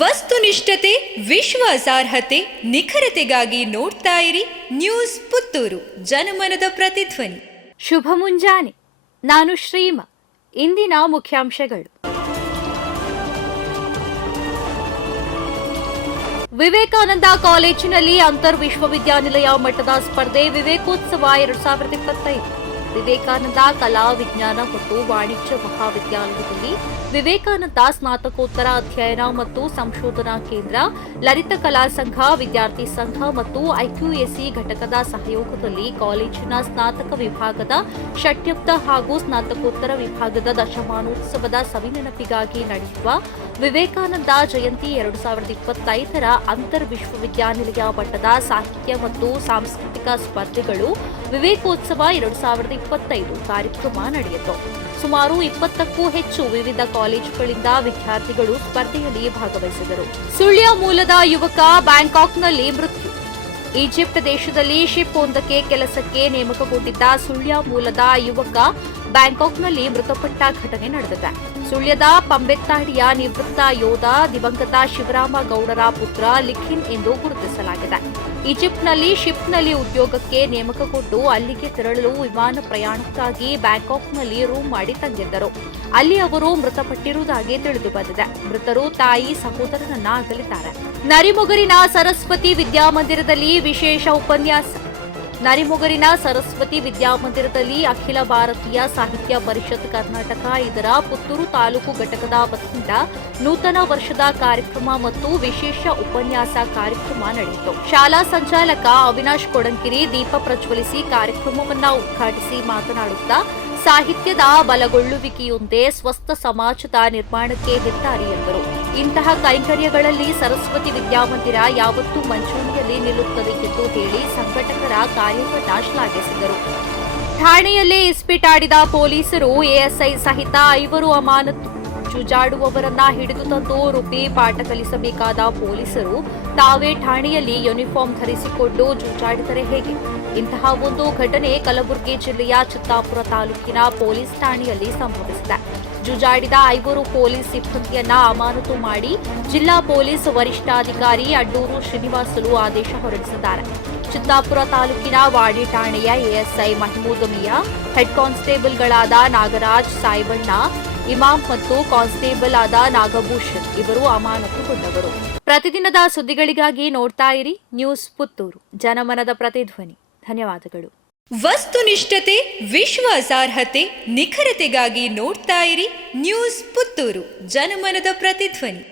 ವಸ್ತುನಿಷ್ಠತೆ, ವಿಶ್ವಾಸಾರ್ಹತೆ, ನಿಖರತೆಗಾಗಿ ನೋಡ್ತಾ ಇರಿ ನ್ಯೂಸ್ ಪುತ್ತೂರು, ಜನಮನದ ಪ್ರತಿಧ್ವನಿ. ಶುಭ ಮುಂಜಾನೆ. ನಾನು ಶ್ರೀಮಾ. ಇಂದಿನ ಮುಖ್ಯಾಂಶಗಳು. ವಿವೇಕಾನಂದ ಕಾಲೇಜಿನಲ್ಲಿ ಅಂತರ್ ವಿಶ್ವವಿದ್ಯಾನಿಲಯ ಮಟ್ಟದ ಸ್ಪರ್ಧೆ ವಿವೇಕೋತ್ಸವ 2025. ವಿವೇಕಾನಂದ ಕಲಾ, ವಿಜ್ಞಾನ ಮತ್ತು ವಾಣಿಜ್ಯ ಮಹಾವಿದ್ಯಾಲಯದಲ್ಲಿ ವಿವೇಕಾನಂದ ಸ್ನಾತಕೋತ್ತರ ಅಧ್ಯಯನ ಮತ್ತು ಸಂಶೋಧನಾ ಕೇಂದ್ರ, ಲಲಿತ ಕಲಾ ಸಂಘ, ವಿದ್ಯಾರ್ಥಿ ಸಂಘ ಮತ್ತು ಐಕ್ಯೂಎಸಿ ಘಟಕದ ಸಹಯೋಗದಲ್ಲಿ ಕಾಲೇಜಿನ ಸ್ನಾತಕ ವಿಭಾಗದ ಷಟ್ಯಬ್ದ ಹಾಗೂ ಸ್ನಾತಕೋತ್ತರ ವಿಭಾಗದ ದಶಮಾನೋತ್ಸವದ ಸವಿನೆನಪಿಗಾಗಿ ನಡೆಯುವ ವಿವೇಕಾನಂದ ಜಯಂತಿ 2025ರ ಅಂತರ್ ವಿಶ್ವವಿದ್ಯಾನಿಲಯ ಮಟ್ಟದ ಸಾಹಿತ್ಯ ಮತ್ತು ಸಾಂಸ್ಕೃತಿಕ ಸ್ಪರ್ಧೆಗಳು ವಿವೇಕೋತ್ಸವ 2025 ಕಾರ್ಯಕ್ರಮ ನಡೆಯಿತು. ಸುಮಾರು 20ಕ್ಕೂ ಹೆಚ್ಚು ವಿವಿಧ ಕಾಲೇಜುಗಳಿಂದ ವಿದ್ಯಾರ್ಥಿಗಳು ಸ್ಪರ್ಧೆಯಲ್ಲಿ ಭಾಗವಹಿಸಿದರು. ಸುಳ್ಯ ಮೂಲದ ಯುವಕ ಬ್ಯಾಂಕಾಕ್ನಲ್ಲಿ ಮೃತ್ಯು. ಈಜಿಪ್ಟ್ ದೇಶದಲ್ಲಿ ಶಿಪ್ ಒಂದಕ್ಕೆ ಕೆಲಸಕ್ಕೆ ನೇಮಕಗೊಂಡಿದ್ದ ಸುಳ್ಯ ಮೂಲದ ಯುವಕ ಬ್ಯಾಂಕಾಕ್ನಲ್ಲಿ ಮೃತಪಟ್ಟ ಘಟನೆ ನಡೆದಿದೆ. ಸುಳ್ಯದ ಪಂಬೆತ್ತಾಡಿಯ ನಿವೃತ್ತ ಯೋಧ ದಿವಂಗತ ಶಿವರಾಮ ಗೌಡರ ಪುತ್ರ ಲಿಖಿನ್ ಎಂದು ಗುರುತಿಸಲಾಗಿದೆ. ಈಜಿಪ್ಟ್ನಲ್ಲಿ ಶಿಪ್ನಲ್ಲಿ ಉದ್ಯೋಗಕ್ಕೆ ನೇಮಕಗೊಂಡು ಅಲ್ಲಿಗೆ ತೆರಳಲು ವಿಮಾನ ಪ್ರಯಾಣಕ್ಕಾಗಿ ಬ್ಯಾಂಕಾಕ್ನಲ್ಲಿ ರೂಮ್ ಮಾಡಿ ತಂಗಿದ್ದರು. ಅಲ್ಲಿ ಅವರು ಮೃತಪಟ್ಟಿರುವುದಾಗಿ ತಿಳಿದು ಬಂದಿದೆ. ಮೃತರು ತಾಯಿ, ಸಹೋದರನನ್ನ ಅಗಲಿದ್ದಾರೆ. ನರಿಮೊಗರಿನ ಸರಸ್ವತಿ ವಿದ್ಯಾಮಂದಿರದಲ್ಲಿ ವಿಶೇಷ ಉಪನ್ಯಾಸ. ನರಿಮೊಗರಿನ ಸರಸ್ವತಿ ವಿದ್ಯಾಮಂದಿರದಲ್ಲಿ ಅಖಿಲ ಭಾರತೀಯ ಸಾಹಿತ್ಯ ಪರಿಷತ್ ಕರ್ನಾಟಕ ಇದರ ಪುತ್ತೂರು ತಾಲೂಕು ಘಟಕದ ವತಿಯಿಂದ ನೂತನ ವರ್ಷದ ಕಾರ್ಯಕ್ರಮ ಮತ್ತು ವಿಶೇಷ ಉಪನ್ಯಾಸ ಕಾರ್ಯಕ್ರಮ ನಡೆಯಿತು. ಶಾಲಾ ಸಂಚಾಲಕ ಅವಿನಾಶ್ ಕೊಡಂಕಿರಿ ದೀಪ ಪ್ರಜ್ವಲಿಸಿ ಕಾರ್ಯಕ್ರಮವನ್ನು ಉದ್ಘಾಟಿಸಿ ಮಾತನಾಡುತ್ತಾ, ಸಾಹಿತ್ಯದ ಬಲಗೊಳ್ಳುವಿಕೆಯೊಂದೇ ಸ್ವಸ್ಥ ಸಮಾಜದ ನಿರ್ಮಾಣಕ್ಕೆ ಹೆದ್ದಾರಿ ಎಂದರು. ಇಂತಹ ಕೈಂಕರ್ಯಗಳಲ್ಲಿ ಸರಸ್ವತಿ ವಿದ್ಯಾಮಂದಿರ ಯಾವತ್ತೂ ಮುಂಚೂಣಿಯಲ್ಲಿ ನಿಲ್ಲುತ್ತದೆ ಎಂದು ಹೇಳಿ ಸಂಘಟಕರ ಕಾರ್ಯವನ್ನು ಶ್ಲಾಘಿಸಿದರು. ಠಾಣೆಯಲ್ಲೇ ಇಸ್ಪೀಟಾಡಿದ ಪೊಲೀಸರು, ಎಎಸ್ಐ ಸಹಿತ 5 ಅಮಾನತು. ಜೂಜಾಡುವವರನ್ನ ಹಿಡಿದು ತಂದು ರೂಪಿ ಪಾಠ ಕಲಿಸಬೇಕಾದ ಪೊಲೀಸರು ತಾವೇ ಠಾಣೆಯಲ್ಲಿ ಯೂನಿಫಾರ್ಮ್ ಧರಿಸಿಕೊಂಡು ಜೂಜಾಡಿದರೆ ಹೇಗೆ? ಇಂತಹ ಒಂದು ಘಟನೆ ಕಲಬುರಗಿ ಜಿಲ್ಲೆಯ ಚಿತ್ತಾಪುರ ತಾಲೂಕಿನ ಪೊಲೀಸ್ ಠಾಣೆಯಲ್ಲಿ ಸಂಭವಿಸಿದೆ. ಜೂಜಾಡಿದ 5 ಪೊಲೀಸ್ ಸಿಬ್ಬಂದಿಯನ್ನ ಅಮಾನತು ಮಾಡಿ ಜಿಲ್ಲಾ ಪೊಲೀಸ್ ವರಿಷ್ಠಾಧಿಕಾರಿ ಅಡ್ಡೂರು ಶ್ರೀನಿವಾಸಲು ಆದೇಶ ಹೊರಡಿಸಿದ್ದಾರೆ. ಚಿತ್ತಾಪುರ ತಾಲೂಕಿನ ವಾಡಿ ಠಾಣೆಯ ಎಎಸ್ಐ ಮಹಮೂದ್ ಮಿಯಾ, ಹೆಡ್ ಕಾನ್ಸ್ಟೇಬಲ್ಗಳಾದ ನಾಗರಾಜ್, ಸಾಯಿಬಣ್ಣ, ಇಮಾಮ್ ಮತ್ತು ಕಾನ್ಸ್ಟೇಬಲ್ ಆದ ನಾಗಭೂಷಣ್ ಇವರು ಅಮಾನತುಗೊಂಡವರು. ಪ್ರತಿದಿನದ ಸುದ್ದಿಗಳಿಗಾಗಿ ನೋಡ್ತಾ ಇರಿ ನ್ಯೂಸ್ ಪುತ್ತೂರು, ಜನಮನದ ಪ್ರತಿಧ್ವನಿ. ಧನ್ಯವಾದಗಳು. ವಸ್ತುನಿಷ್ಠತೆ, ವಿಶ್ವಾಸಾರ್ಹತೆ, ನಿಖರತೆಗಾಗಿ ನೋಡ್ತಾ ಇರಿ ನ್ಯೂಸ್ ಪುತ್ತೂರು, ಜನಮನದ ಪ್ರತಿಧ್ವನಿ.